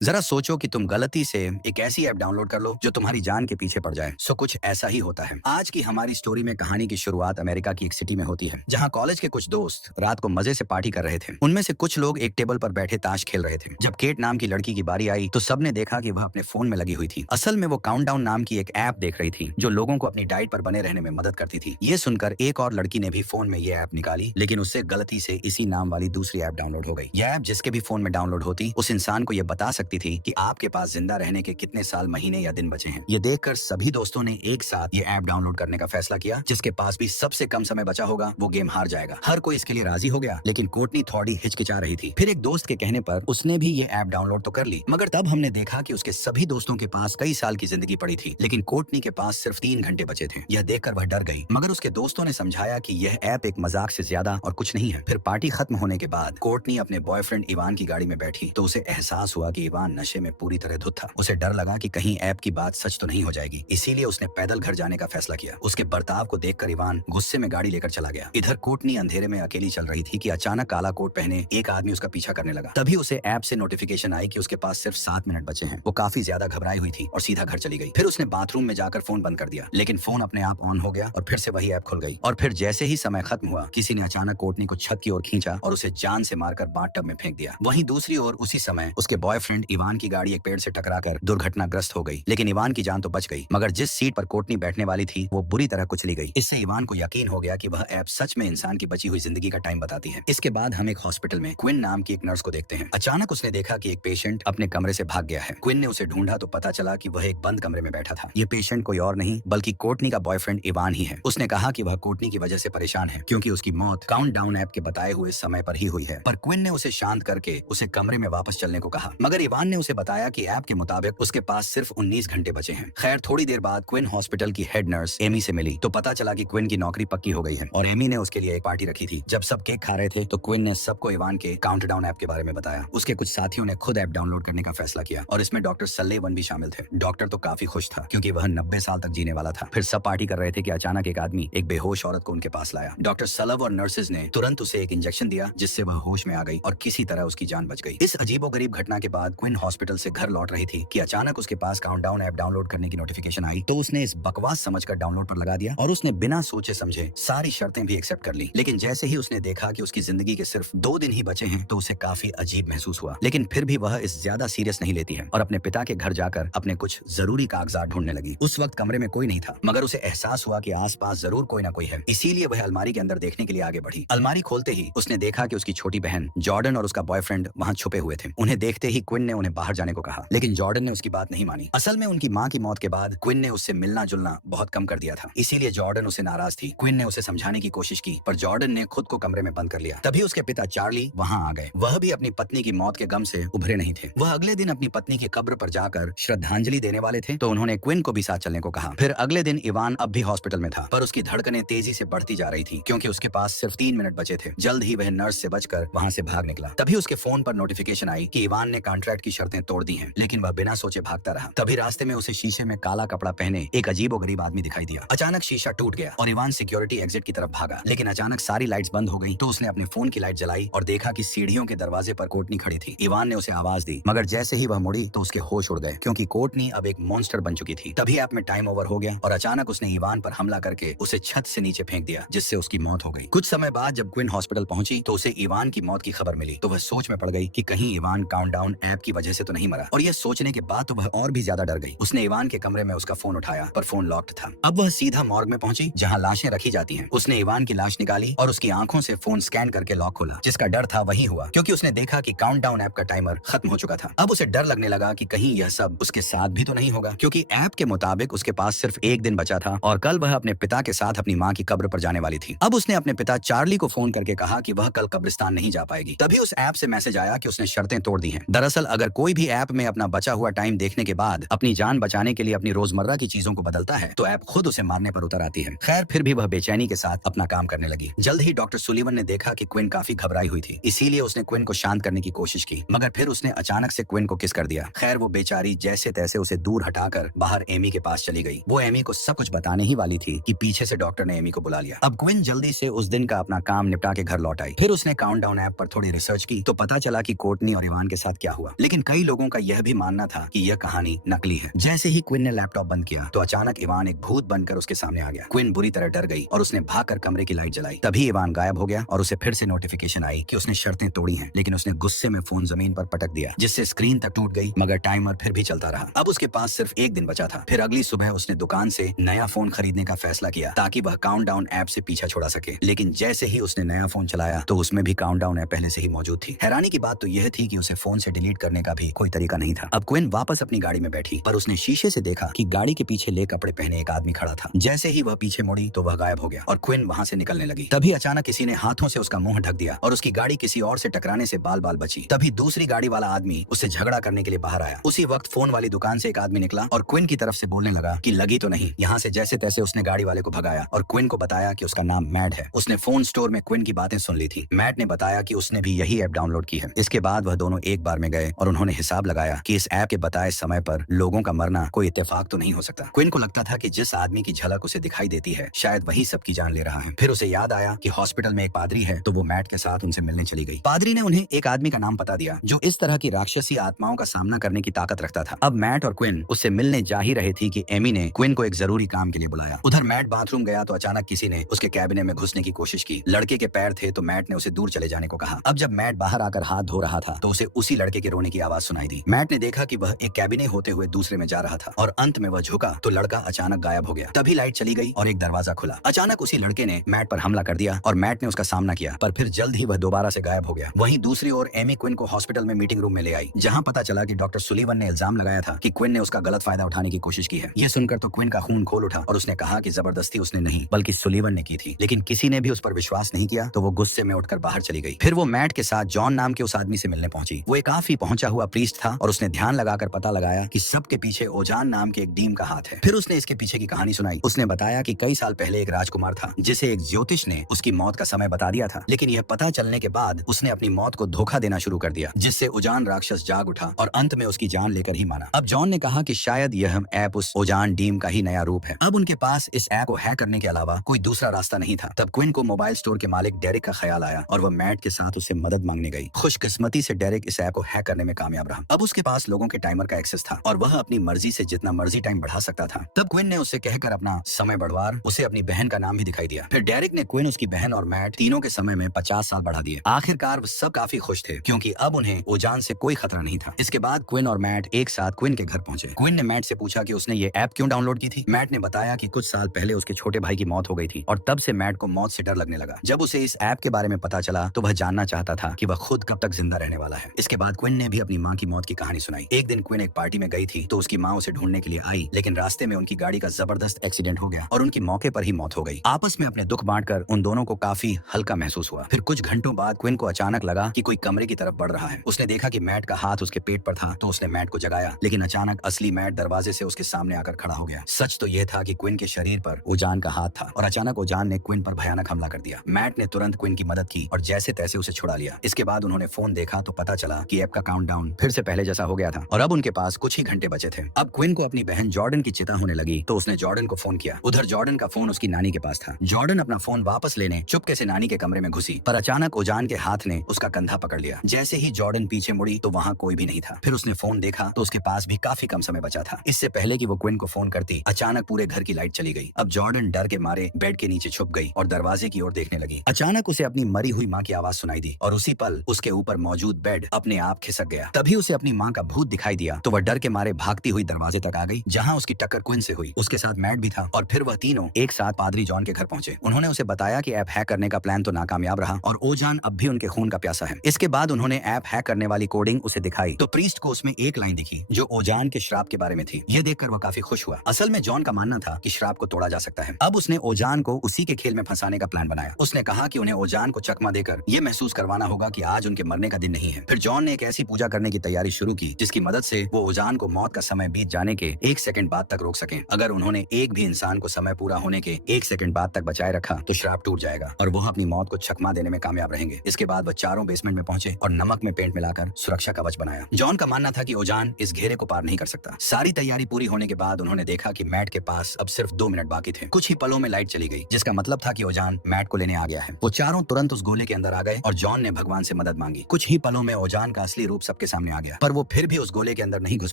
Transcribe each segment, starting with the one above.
जरा सोचो कि तुम गलती से एक ऐसी ऐप डाउनलोड कर लो जो तुम्हारी जान के पीछे पड़ जाए। कुछ ऐसा ही होता है। आज की हमारी स्टोरी में कहानी की शुरुआत अमेरिका की एक सिटी में होती है, जहां कॉलेज के कुछ दोस्त रात को मजे से पार्टी कर रहे थे। उनमें से कुछ लोग एक टेबल पर बैठे ताश खेल रहे थे। जब केट नाम की लड़की की बारी आई तो सबने देखा कि वह अपने फोन में लगी हुई थी। असल में वो काउंटडाउन नाम की एक ऐप देख रही थी जो लोगों को अपनी डाइट पर बने रहने में मदद करती थी। ये सुनकर एक और लड़की ने भी फोन में ये ऐप निकाली, लेकिन उससे गलती से इसी नाम वाली दूसरी ऐप डाउनलोड हो गई। यह ऐप जिसके भी फोन में डाउनलोड होती उस इंसान को यह बता सकती थी कि आपके पास जिंदा रहने के कितने साल, महीने या दिन बचे हैं। ये देखकर सभी दोस्तों ने एक साथ ये ऐप डाउनलोड करने का फैसला किया। जिसके पास भी सबसे कम समय बचा होगा वो गेम हार जाएगा। हर कोई इसके लिए राजी हो गया, लेकिन कोर्टनी थोड़ी हिचकिचा रही थी। फिर एक दोस्त के कहने पर उसने भी ये ऐप डाउनलोड तो कर ली, मगर तब हमने देखा कि उसके सभी दोस्तों के पास कई साल की जिंदगी पड़ी थी, लेकिन कोर्टनी के पास सिर्फ 3 घंटे बचे थे। यह देखकर वह डर गई, मगर उसके दोस्तों ने समझाया कि यह ऐप एक मजाक से ज्यादा और कुछ नहीं है। फिर पार्टी खत्म होने के बाद कोर्टनी अपने बॉयफ्रेंड इवान की गाड़ी में बैठी तो उसे एहसास हुआ कि इवान नशे में पूरी तरह धुत था। उसे डर लगा कि कहीं ऐप की बात सच तो नहीं हो जाएगी, इसीलिए उसने पैदल घर जाने का फैसला किया। उसके बर्ताव को देखकर इवान गुस्से में गाड़ी लेकर चला गया। इधर कोर्टनी अंधेरे में अकेली चल रही थी कि अचानक काला कोट पहने एक आदमी उसका पीछा करने लगा। तभी उसे ऐप से नोटिफिकेशन आई कि उसके पास सिर्फ 7 मिनट बचे हैं। वो काफी ज्यादा घबराई हुई थी और सीधा घर चली गई। फिर उसने बाथरूम में जाकर फोन बंद कर दिया, लेकिन फोन अपने आप ऑन हो गया और फिर से वही ऐप खुल गई। और फिर जैसे ही समय खत्म हुआ, किसी ने अचानक कोर्टनी को छत की ओर खींचा और उसे जान से मारकर बाथटब में फेंक दिया। वहीं दूसरी ओर उसी समय उसके बॉयफ्रेंड इवान की गाड़ी एक पेड़ से टकराकर दुर्घटनाग्रस्त हो गई, लेकिन इवान की जान तो बच गई, मगर जिस सीट पर कोर्टनी बैठने वाली थी वो बुरी तरह कुचली गई। इससे इवान को यकीन हो गया कि वह ऐप सच में इंसान की बची हुई जिंदगी का टाइम बताती है। इसके बाद हम एक हॉस्पिटल में क्विन नाम की एक नर्स को देखते हैं। अचानक उसने देखा कि एक पेशेंट अपने कमरे से भाग गया है। क्विन ने उसे ढूंढा तो पता चला कि वह एक बंद कमरे में बैठा था। ये पेशेंट कोई और नहीं बल्कि कोर्टनी का बॉयफ्रेंड इवान ही है। उसने कहा कि वह कोर्टनी की वजह से परेशान है क्योंकि उसकी मौत काउंटडाउन ऐप के बताए हुए समय पर ही हुई है। पर क्विन ने उसे शांत करके उसे कमरे में वापस चलने को कहा, मगर इवान ने उसे बताया कि ऐप के मुताबिक उसके पास सिर्फ 19 घंटे बचे हैं। खैर, थोड़ी देर बाद क्विन हॉस्पिटल की हेड नर्स एमी से मिली तो पता चला कि क्विन की नौकरी पक्की हो गई है और एमी ने उसके लिए एक पार्टी रखी थी। जब सब केक खा रहे थे तो क्विन ने सबको इवान के काउंटडाउन ऐप के बारे में बताया। उसके कुछ साथियों ने खुद ऐप डाउनलोड करने का फैसला किया और इसमें डॉक्टर सल्लेवन भी शामिल थे। डॉक्टर तो काफी खुश था क्योंकि वह 90 साल तक जीने वाला था। फिर सब पार्टी कर रहे थे कि अचानक एक आदमी एक बेहोश औरत को उनके पास लाया। डॉक्टर सलव और नर्सेज ने तुरंत उसे एक इंजेक्शन दिया जिससे वह होश में आ गई और किसी तरह उसकी जान बच गई। इस अजीबोगरीब घटना के बाद क्विन हॉस्पिटल से घर लौट रही थी कि अचानक उसके पास काउंटडाउन ऐप डाउनलोड करने की नोटिफिकेशन आई तो उसने इस बकवास समझकर डाउनलोड पर लगा दिया और उसने बिना सोचे समझे सारी शर्तें भी एक्सेप्ट कर ली। लेकिन जैसे ही उसने देखा कि उसकी जिंदगी के सिर्फ 2 दिन ही बचे हैं तो उसे काफी अजीब महसूस हुआ, लेकिन फिर भी वह इस ज्यादा सीरियस नहीं लेती है और अपने पिता के घर जाकर अपने कुछ जरूरी कागजात ढूंढने लगी। उस वक्त कमरे में कोई नहीं था, मगर उसे एहसास हुआ कि आसपास जरूर कोई ना कोई है, इसीलिए वह अलमारी के अंदर देखने के लिए आगे बढ़ी। अलमारी खोलते ही उसने देखा कि उसकी छोटी बहन जॉर्डन और उसका बॉयफ्रेंड वहां छुपे हुए थे। उन्हें देखते ही क्विन ने उन्हें बाहर जाने को कहा, लेकिन जॉर्डन ने उसकी बात नहीं मानी। असल में उनकी माँ की मौत के बाद क्विन ने उससे मिलना जुलना बहुत कम कर दिया था, इसीलिए जॉर्डन उसे नाराज थी। क्विन ने उसे समझाने की कोशिश की पर जॉर्डन ने खुद को कमरे में बंद कर लिया। तभी उसके पिता चार्ली वहां आ गए। वह भी अपनी पत्नी की मौत के गम से उभरे नहीं थे। वह अगले दिन अपनी पत्नी की कब्र पर जाकर श्रद्धांजलि देने वाले थे तो उन्होंने क्विन को भी साथ चलने को कहा। फिर अगले दिन इवान अब भी हॉस्पिटल में था, पर उसकी धड़कनें तेजी से बढ़ती जा रही थी क्योंकि उसके पास सिर्फ 3 मिनट बचे थे। जल्द ही वह नर्स से बचकर वहां से भाग निकला। तभी उसके फोन पर नोटिफिकेशन आई कि इवान ने कॉन्ट्रैक्ट की शर्तें तोड़ दी हैं, लेकिन वह बिना सोचे भागता रहा। तभी रास्ते में उसे शीशे में काला कपड़ा पहने एक अजीबोगरीब आदमी दिखाई दिया। अचानक शीशा टूट गया और इवान सिक्योरिटी एग्जिट की तरफ भागा, लेकिन अचानक सारी लाइट्स बंद हो गई तो उसने अपने फोन की लाइट जलाई और देखा कि सीढ़ियों के दरवाजे पर कोर्टनी खड़ी थी। इवान ने उसे आवाज दी, मगर जैसे ही वह मुड़ी तो उसके होश उड़ गए क्योंकि कोर्टनी अब एक मॉन्स्टर बन चुकी थी। तभी ऐप में टाइम ओवर हो गया और अचानक उसने इवान पर हमला करके उसे छत से नीचे फेंक दिया, जिससे उसकी मौत हो गई। कुछ समय बाद जब क्विन हॉस्पिटल पहुंची तो उसे इवान की मौत की खबर मिली तो वह सोच में पड़ गई कि कहीं इवान काउंटडाउन ऐप की वजह से तो नहीं मरा, और यह सोचने के बाद तो वह और भी ज्यादा डर गई। उसने इवान के कमरे में उसका फोन उठाया पर फोन लॉक्ड था। अब वह सीधा मॉर्ग में पहुंची जहां लाशें रखी जाती हैं। उसने इवान की लाश निकाली और उसकी आंखों से फोन स्कैन करके लॉक खोला। जिसका डर था वही हुआ क्योंकि उसने देखा कि काउंटडाउन ऐप का टाइमर खत्म हो चुका था। अब उसे डर लगने लगा कि कहीं यह सब उसके साथ भी तो नहीं होगा, क्योंकि ऐप के मुताबिक उसके पास सिर्फ 1 दिन बचा था और कल वह अपने पिता के साथ अपनी माँ की कब्र पर जाने वाली थी। अब उसने अपने पिता चार्ली को फोन करके कहा कि वह कल कब्रिस्तान नहीं जा पाएगी। तभी उस ऐप से मैसेज आया कि उसने शर्तें तोड़ दी हैं। दरअसल अगर कोई भी ऐप में अपना बचा हुआ टाइम देखने के बाद अपनी जान बचाने के लिए अपनी रोजमर्रा की चीजों को बदलता है तो ऐप खुद उसे मारने पर उतर आती है। खैर, फिर भी वह बेचैनी के साथ अपना काम करने लगी। जल्द ही डॉक्टर सुलीवन ने देखा कि क्विन काफी घबराई हुई थी, इसीलिए उसने क्विन को शांत करने की कोशिश की, मगर फिर उसने अचानक से क्विन को किस कर दिया। खैर, वो बेचारी जैसे तैसे उसे दूर हटाकर बाहर एमी के पास चली गई। वो एमी को सब कुछ बताने ही वाली थी कि पीछे से डॉक्टर ने एमी को बुला लिया। अब क्विन जल्दी से उस दिन का अपना काम निपटा के घर लौट आई। फिर उसने काउंटडाउन ऐप पर थोड़ी रिसर्च की तो पता चला कि कोर्टनी और इवान के साथ क्या हुआ। लेकिन लेकिन कई लोगों का यह भी मानना था कि यह कहानी नकली है। जैसे ही क्विन ने लैपटॉप बंद किया तो अचानक इवान एक भूत बनकर उसके सामने आ गया। क्विन बुरी तरह डर गई और उसने भागकर कमरे की लाइट जलाई। तभी इवान गायब हो गया और उसे फिर से नोटिफिकेशन आई कि उसने शर्तें तोड़ी हैं, लेकिन उसने गुस्से में फोन जमीन पर पटक दिया, जिससे स्क्रीन तक टूट गई, मगर टाइमर फिर भी चलता रहा। अब उसके पास सिर्फ एक दिन बचा था। फिर अगली सुबह उसने दुकान से नया फोन खरीदने का फैसला किया ताकि वह काउंटडाउन ऐप से पीछा छुड़ा सके। लेकिन जैसे ही उसने नया फोन चलाया तो उसमें भी काउंटडाउन ऐप पहले से ही मौजूद थी। हैरानी की बात तो यह थी कि उसे फोन से डिलीट करने का भी कोई तरीका नहीं था। अब क्विन वापस अपनी गाड़ी में बैठी, पर उसने शीशे से देखा कि गाड़ी के पीछे ले कपड़े पहने एक आदमी खड़ा था। जैसे ही वह पीछे मुड़ी तो वह गायब हो गया और क्विन वहां से निकलने लगी। तभी अचानक किसी ने हाथों से उसका मुंह ढक दिया और उसकी गाड़ी किसी और से टकराने से बाल बाल बची। तभी दूसरी गाड़ी वाला आदमी उससे झगड़ा करने के लिए बाहर आया। उसी वक्त फोन वाली दुकान से एक आदमी निकला और क्विन की तरफ से बोलने लगा कि लगी तो नहीं। यहाँ से जैसे तैसे उसने गाड़ी वाले को भगाया और क्विन को बताया कि उसका नाम मैट है। उसने फोन स्टोर में क्विन की बातें सुन ली थी। मैट ने बताया कि उसने भी यही ऐप डाउनलोड की है। इसके बाद वह दोनों एक बार में गए और उन्होंने हिसाब लगाया कि इस ऐप के बताए समय पर लोगों का मरना कोई इत्तेफाक तो नहीं हो सकता। क्विन को लगता था कि जिस आदमी की झलक उसे दिखाई देती है शायद वही सबकी जान ले रहा है। फिर उसे याद आया कि हॉस्पिटल में एक पादरी है, तो वो मैट के साथ उनसे मिलने चली गई। पादरी ने उन्हें एक आदमी का नाम पता दिया जो इस तरह की राक्षसी आत्माओं का सामना करने की ताकत रखता था। अब मैट और क्विन उससे मिलने जा ही रहे थी कि एमी ने क्विन को एक जरूरी काम के लिए बुलाया। उधर मैट बाथरूम गया तो अचानक किसी ने उसके कैबिनेट में घुसने की कोशिश की। लड़के के पैर थे तो मैट ने उसे दूर चले जाने को कहा। अब जब मैट बाहर आकर हाथ धो रहा था तो उसे उसी लड़के के रोने की आवाज सुनाई दी। मैट ने देखा कि वह एक कैबिनेट होते हुए दूसरे में जा रहा था और अंत में वह झुका तो लड़का अचानक गायब हो गया। तभी लाइट चली गई और एक दरवाजा खुला। अचानक उसी लड़के ने मैट पर हमला कर दिया और मैट ने उसका सामना किया, पर फिर जल्द ही वह दोबारा से गायब हो गया। वहीं दूसरी ओर एमी क्विन को हॉस्पिटल में मीटिंग रूम में ले आई, जहां पता चला कि डॉक्टर सुलीवन ने इल्जाम लगाया था कि क्विन ने उसका गलत फायदा उठाने की कोशिश की है। यह सुनकर तो क्विन का खून खोल उठा और उसने कहा कि जबरदस्ती उसने नहीं बल्कि सुलीवन ने की थी। लेकिन किसी ने भी उस पर विश्वास नहीं किया तो वो गुस्से में उठकर बाहर चली गई। फिर वो मैट के साथ जॉन नाम के उस आदमी से मिलने पहुंची। वो एक काफी पहुंचा हुआ प्रीस्ट था और उसने ध्यान लगाकर पता लगाया कि सबके पीछे ओजान नाम के एक डीम का हाथ है। फिर उसने इसके पीछे की कहानी सुनाई। उसने बताया कि कई साल पहले एक राजकुमार था जिसे एक ज्योतिष ने उसकी मौत का समय बता दिया था, लेकिन यह पता चलने के बाद उसने अपनी मौत को धोखा देना शुरू कर दिया, जिससे ओजान राक्षस जाग उठा और अंत में उसकी जान लेकर ही माना। अब जॉन ने कहा कि शायद यह ऐप उस ओजान डीम का ही नया रूप है। अब उनके पास इस ऐप को हैक करने के अलावा कोई दूसरा रास्ता नहीं था। तब क्विन को मोबाइल स्टोर के मालिक डेरिक का ख्याल आया और वह मैट के साथ उससे मदद मांगने गई। खुशकिस्मती से डेरिक इस ऐप को हैक करने में कामयाब रहा। अब उसके पास लोगों के टाइमर का एक्सेस था और वह अपनी मर्जी से जितना मर्जी टाइम बढ़ा सकता था। तब क्विन ने उससे कहकर अपना समय बढ़वार उसे अपनी बहन का नाम भी दिखाई दिया। फिर डेरिक ने क्विन, उसकी बहन और मैट तीनों के समय में 50 साल बढ़ा दिए। आखिरकार सब काफी खुश थे क्योंकि अब उन्हें ओजान से कोई खतरा नहीं था। इसके बाद क्विन और मैट एक साथ क्विन के घर पहुंचे। क्विन ने मैट से पूछा कि उसने ये ऐप क्यों डाउनलोड की थी। मैट ने बताया कि कुछ साल पहले उसके छोटे भाई की मौत हो गई थी और तब से मैट को मौत से डर लगने लगा। जब उसे इस ऐप के बारे में पता चला तो वह जानना चाहता था कि वह खुद कब तक जिंदा रहने वाला है। इसके बाद क्विन ने भी अपनी माँ की मौत की कहानी सुनाई। एक दिन क्विन एक पार्टी में गई थी तो उसकी माँ उसे ढूंढने के लिए आई, लेकिन रास्ते में उनकी गाड़ी का जबरदस्त एक्सीडेंट हो गया और उनकी मौके पर ही मौत हो गई। आपस में अपने दुख बांटकर उन दोनों को काफी हल्का महसूस हुआ। फिर कुछ घंटों बाद क्विन को अचानक लगा कि कोई कमरे की तरफ बढ़ रहा है। उसने देखा कि मैट का हाथ उसके पेट पर था तो उसने मैट को जगाया, लेकिन अचानक असली मैट दरवाजे से उसके सामने आकर खड़ा हो गया। सच तो यह था कि क्विन के शरीर पर ओजान का हाथ था और अचानक ओजान ने क्विन पर भयानक हमला कर दिया। मैट ने तुरंत क्विन की मदद की और जैसे तैसे उसे छुड़ा लिया। इसके बाद उन्होंने फोन देखा तो पता चला कि ऐप का काउंटडाउन फिर से पहले जैसा हो गया था और अब उनके पास कुछ ही घंटे बचे थे। अब क्विन को अपनी बहन जॉर्डन की चिंता होने लगी तो उसने जॉर्डन को फोन किया। उधर जॉर्डन का फोन उसकी नानी के पास था। जॉर्डन अपना फोन वापस लेने चुपके से नानी के कमरे में घुसी, पर अचानक ओजान के हाथ ने उसका कंधा पकड़ लिया। जैसे ही जॉर्डन पीछे मुड़ी तो वहाँ कोई भी नहीं था। फिर उसने फोन देखा तो उसके पास भी काफी कम समय बचा था। इससे पहले कि वो क्विन को फोन करती अचानक पूरे घर की लाइट चली गई। अब जॉर्डन डर के मारे बेड के नीचे छुप गई और दरवाजे की ओर देखने लगी। अचानक उसे अपनी मरी हुई माँ की आवाज सुनाई दी और उसी पल उसके ऊपर मौजूद बेड अपने आप खिसक गया। तभी उसे अपनी माँ का भूत दिखाई दिया तो वह डर के मारे भागती हुई दरवाजे तक आ गई, जहाँ उसकी टक्कर क्विन से हुई। उसके साथ मैट भी था और फिर वह तीनों एक साथ पादरी जॉन के घर पहुंचे। उन्होंने उसे बताया कि ऐप हैक करने का प्लान तो नाकामयाब रहा और ओजान अब भी उनके खून का प्यासा है। इसके बाद उन्होंने ऐप हैक करने वाली कोडिंग उसे दिखाई तो प्रीस्ट को उसमें एक लाइन दिखी जो ओजान के श्राप के बारे में थी। यह देखकर वह काफी खुश हुआ। असल में जॉन का मानना था कि श्राप को तोड़ा जा सकता है। अब उसने ओजान को उसी के खेल में फंसाने का प्लान बनाया। उसने कहा कि उन्हें ओजान को चकमा देकर यह महसूस करवाना होगा कि आज उनके मरने का दिन नहीं है। फिर जॉन ने एक ऐसी पूजा करने की तैयारी शुरू की जिसकी मदद से वो ओजान को मौत का समय बीत जाने के 1 सेकंड बाद तक रोक सके। अगर उन्होंने एक भी इंसान को समय पूरा होने के 1 सेकंड बाद तक बचाए रखा तो श्राप टूट जाएगा और वह अपनी मौत को चकमा देने में कामयाब रहेंगे। इसके बाद वह चारों बेसमेंट में पहुंचे और नमक में पेंट मिलाकर सुरक्षा कवच बनाया। जॉन का मानना था कि ओजान इस घेरे को पार नहीं कर सकता। सारी तैयारी पूरी होने के बाद उन्होंने देखा कि मैट के पास अब सिर्फ 2 मिनट बाकी थे। कुछ ही पलों में लाइट चली गई, जिसका मतलब था कि ओजान मैट को लेने आ गया है। वो चारों तुरंत उस गोले के अंदर आ गए और जॉन ने भगवान से मदद मांगी। कुछ ही पलों में ओजान का असली रूप सबके के सामने आ गया, पर वो फिर भी उस गोले के अंदर नहीं घुस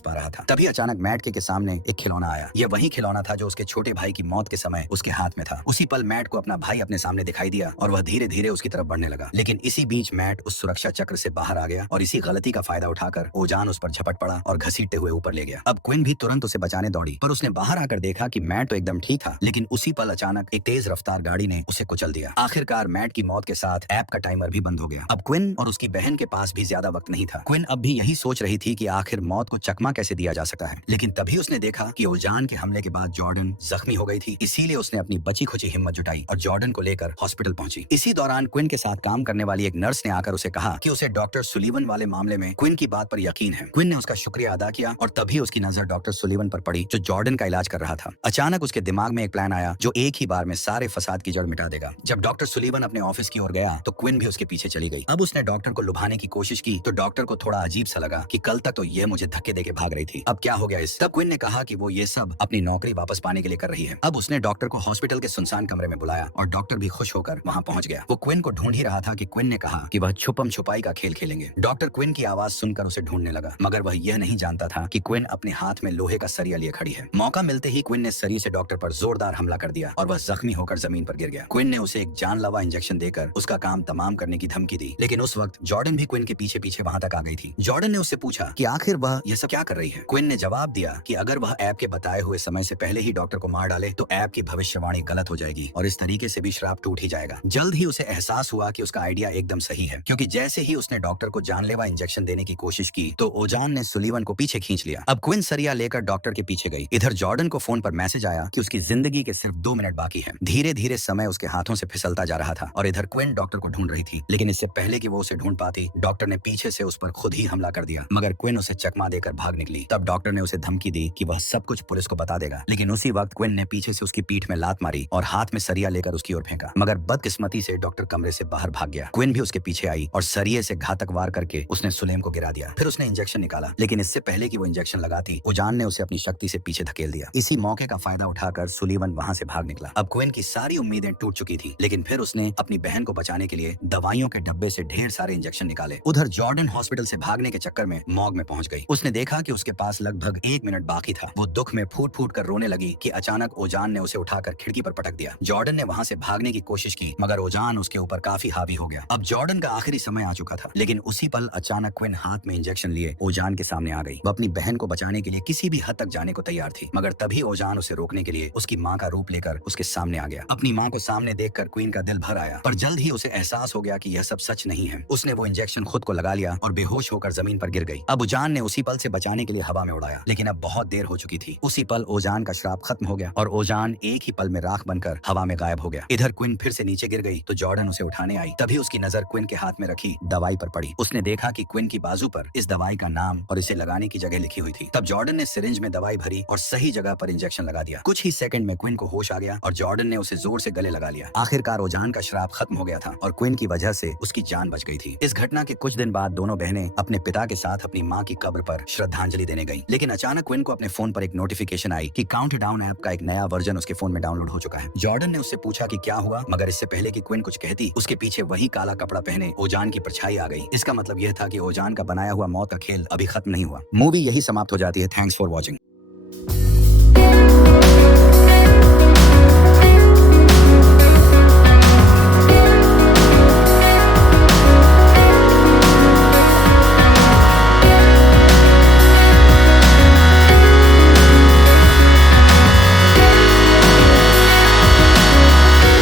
पा रहा था। तभी अचानक मैट के सामने एक खिलौना आया। यह वही खिलौना था जो उसके छोटे भाई की मौत के समय उसके हाथ में था। उसी पल मैट को अपना भाई अपने सामने दिखाई दिया और वह धीरे धीरे उसकी तरफ बढ़ने लगा। लेकिन इसी बीच मैट उस सुरक्षा चक्र से बाहर आ गया और इसी गलती का फायदा उठाकर ओजान उस पर झपट पड़ा और घसीटते हुए ऊपर ले गया। अब क्विन भी तुरंत उसे बचाने दौड़ी, पर उसने बाहर आकर देखा कि मैट तो एकदम ठीक था, लेकिन उसी पल अचानक एक तेज रफ्तार गाड़ी ने उसे कुचल दिया। आखिरकार मैट की मौत के साथ ऐप का टाइमर भी बंद हो गया। अब क्विन और उसकी बहन के पास भी ज्यादा वक्त नहीं था। क्विन अब भी यही सोच रही थी कि आखिर मौत को चकमा कैसे दिया जा सकता है, लेकिन तभी उसने देखा कि ओजान के हमले के बाद जॉर्डन जख्मी हो गई थी। इसीलिए उसने अपनी बची खुची हिम्मत जुटाई और जॉर्डन को लेकर हॉस्पिटल पहुंची। इसी दौरान क्विन के साथ काम करने वाली एक नर्स ने आकर उसे कहा कि उसे डॉक्टर सुलीवन वाले मामले में क्विन की बात पर यकीन है। क्विन ने उसका शुक्रिया अदा किया और तभी उसकी नजर डॉक्टर सुलीवन पर पड़ी जो जॉर्डन का इलाज कर रहा था। अचानक उसके दिमाग में एक प्लान आया जो एक ही बार में सारे फसाद की जड़ मिटा देगा। जब डॉक्टर सुलीवन अपने ऑफिस की ओर गया तो क्विन भी उसके पीछे चली गई। अब उसने डॉक्टर को लुभाने की कोशिश की तो डॉक्टर को थोड़ा अजीब सा लगा कि कल तक तो ये मुझे धक्के देके भाग रही थी, अब क्या हो गया इस। तब क्विन ने कहा कि वो ये सब अपनी नौकरी वापस पाने के लिए कर रही है। अब उसने डॉक्टर को हॉस्पिटल के सुनसान कमरे में बुलाया और डॉक्टर भी खुश होकर वहां पहुंच गया। वो क्विन को ढूंढ ही रहा था कि क्विन ने कहा कि वह छुपम छुपाई का खेल खेलेंगे। डॉक्टर क्विन की आवाज सुनकर उसे ढूंढने लगा, मगर वह यह नहीं जानता था कि क्विन अपने हाथ में लोहे का सरिया लिए खड़ी है। मौका मिलते ही क्विन ने सरिये से डॉक्टर पर जोरदार हमला कर दिया और वह जख्मी होकर जमीन पर गिर गया। क्विन ने उसे एक जानलेवा इंजेक्शन देकर उसका काम तमाम करने की धमकी दी, लेकिन उस वक्त जॉर्डन भी क्विन के पीछे पीछे वहां तक आ गई थी। जॉर्डन ने उससे पूछा कि आखिर वह यह सब क्या कर रही है। क्विन ने जवाब दिया कि अगर वह ऐप के बताए हुए समय से पहले ही डॉक्टर को मार डाले तो ऐप की भविष्यवाणी गलत हो जाएगी और इस तरीके से भी श्राप टूट ही जाएगा। जल्द ही उसे एहसास हुआ कि उसका आइडिया एकदम सही है, क्योंकि जैसे ही उसने डॉक्टर को जानलेवा इंजेक्शन देने की कोशिश की तो ओजान ने सुलीवन को पीछे खींच लिया। अब क्विन सरिया लेकर डॉक्टर के पीछे गई। इधर जॉर्डन को फोन पर मैसेज आया कि उसकी जिंदगी के सिर्फ 2 मिनट बाकी है। धीरे धीरे समय उसके हाथों से फिसलता जा रहा था और इधर क्विन डॉक्टर को ढूंढ रही थी, लेकिन इससे पहले कि वो उसे ढूंढ पाती डॉक्टर ने पीछे से उस पर खुद ही हमला कर दिया, मगर क्विन उसे चकमा देकर भाग निकली। तब डॉक्टर ने उसे धमकी दी कि वह सब कुछ पुलिस को बता देगा, लेकिन उसी वक्त क्विन ने पीछे से उसकी पीठ में लात मारी और हाथ में सरिया लेकर उसकी ओर फेंका, मगर बदकिस्मती से डॉक्टर कमरे से बाहर भाग गया। क्विन भी उसके पीछे आई और सरिये से घातक वार करके उसने सुलेम को गिरा दिया। फिर उसने इंजेक्शन निकाला, लेकिन इससे पहले कि वो इंजेक्शन लगाती ओजान ने उसे अपनी शक्ति से पीछे धकेल दिया। इसी मौके का फायदा उठाकर सुलीवन वहां से भाग निकला। अब क्विन की सारी उम्मीदें टूट चुकी थी, लेकिन फिर उसने अपनी बहन को बचाने के लिए दवाइयों के डब्बे से ढेर सारे इंजेक्शन निकाले। उधर जॉर्डन हॉस्पिटल से भागने के चक्कर में मॉर्ग में पहुंच गई। उसने देखा कि उसके पास लगभग 1 मिनट बाकी था। वो दुख में फूट फूट कर रोने लगी कि अचानक ओजान ने उसे उठाकर खिड़की पर पटक दिया। जॉर्डन ने वहां से भागने की कोशिश की, मगर ओजान उसके ऊपर काफी हावी हो गया। अब जॉर्डन का आखिरी समय आ चुका था, लेकिन उसी पल अचानक क्विन हाथ में इंजेक्शन लिए ओजान के सामने आ गई। वो अपनी बहन को बचाने के लिए किसी भी हद तक जाने को तैयार थी, मगर तभी ओजान उसे रोकने के लिए उसकी माँ का रूप लेकर उसके सामने आ गया। अपनी माँ को सामने देखकर क्वीन का दिल भर आया, पर जल्द ही उसे एहसास हो गया कि यह सब सच नहीं है। उसने वो इंजेक्शन खुद को लगा लिया और बेहोश होकर जमीन पर गिर गई। अब ओजान ने उसी पल से बचाने के लिए हवा में उड़ाया, लेकिन अब बहुत देर हो चुकी थी। उसी पल ओजान का श्राप खत्म हो गया और ओजान एक ही पल में राख बनकर हवा में गायब हो गया। इधर क्विन फिर से नीचे गिर गई तो जॉर्डन उसे उठाने आई। तभी उसकी नजर क्विन के हाथ में रखी दवाई पर पड़ी। उसने देखा कि क्विन की बाजू पर इस दवाई का नाम और इसे लगाने की जगह लिखी हुई थी। तब जॉर्डन ने सिरिंज में दवाई भरी और सही जगह पर इंजेक्शन लगा दिया। कुछ ही सेकंड में क्विन को होश आ गया और जॉर्डन ने उसे जोर से गले लगा लिया। आखिरकार ओजान का श्राप खत्म हो गया था और क्विन की वजह से उसकी जान बच गई थी। इस घटना के कुछ दिन बाद दोनों बहनें अपने पिता के साथ अपनी माँ की कब्र पर श्रद्धांजलि देने गई। लेकिन अचानक क्विन को अपने फोन पर एक नोटिफिकेशन आई कि काउंटडाउन ऐप का एक नया वर्जन उसके फोन में डाउनलोड हो चुका है। जॉर्डन ने उससे पूछा कि क्या हुआ, मगर इससे पहले कि क्विन कुछ कहती उसके पीछे वही काला कपड़ा पहने ओजान की परछाई आ गई। इसका मतलब यह था कि ओजान का बनाया हुआ मौत का खेल अभी खत्म नहीं हुआ। मूवी यही समाप्त हो जाती है। Thanks for watching.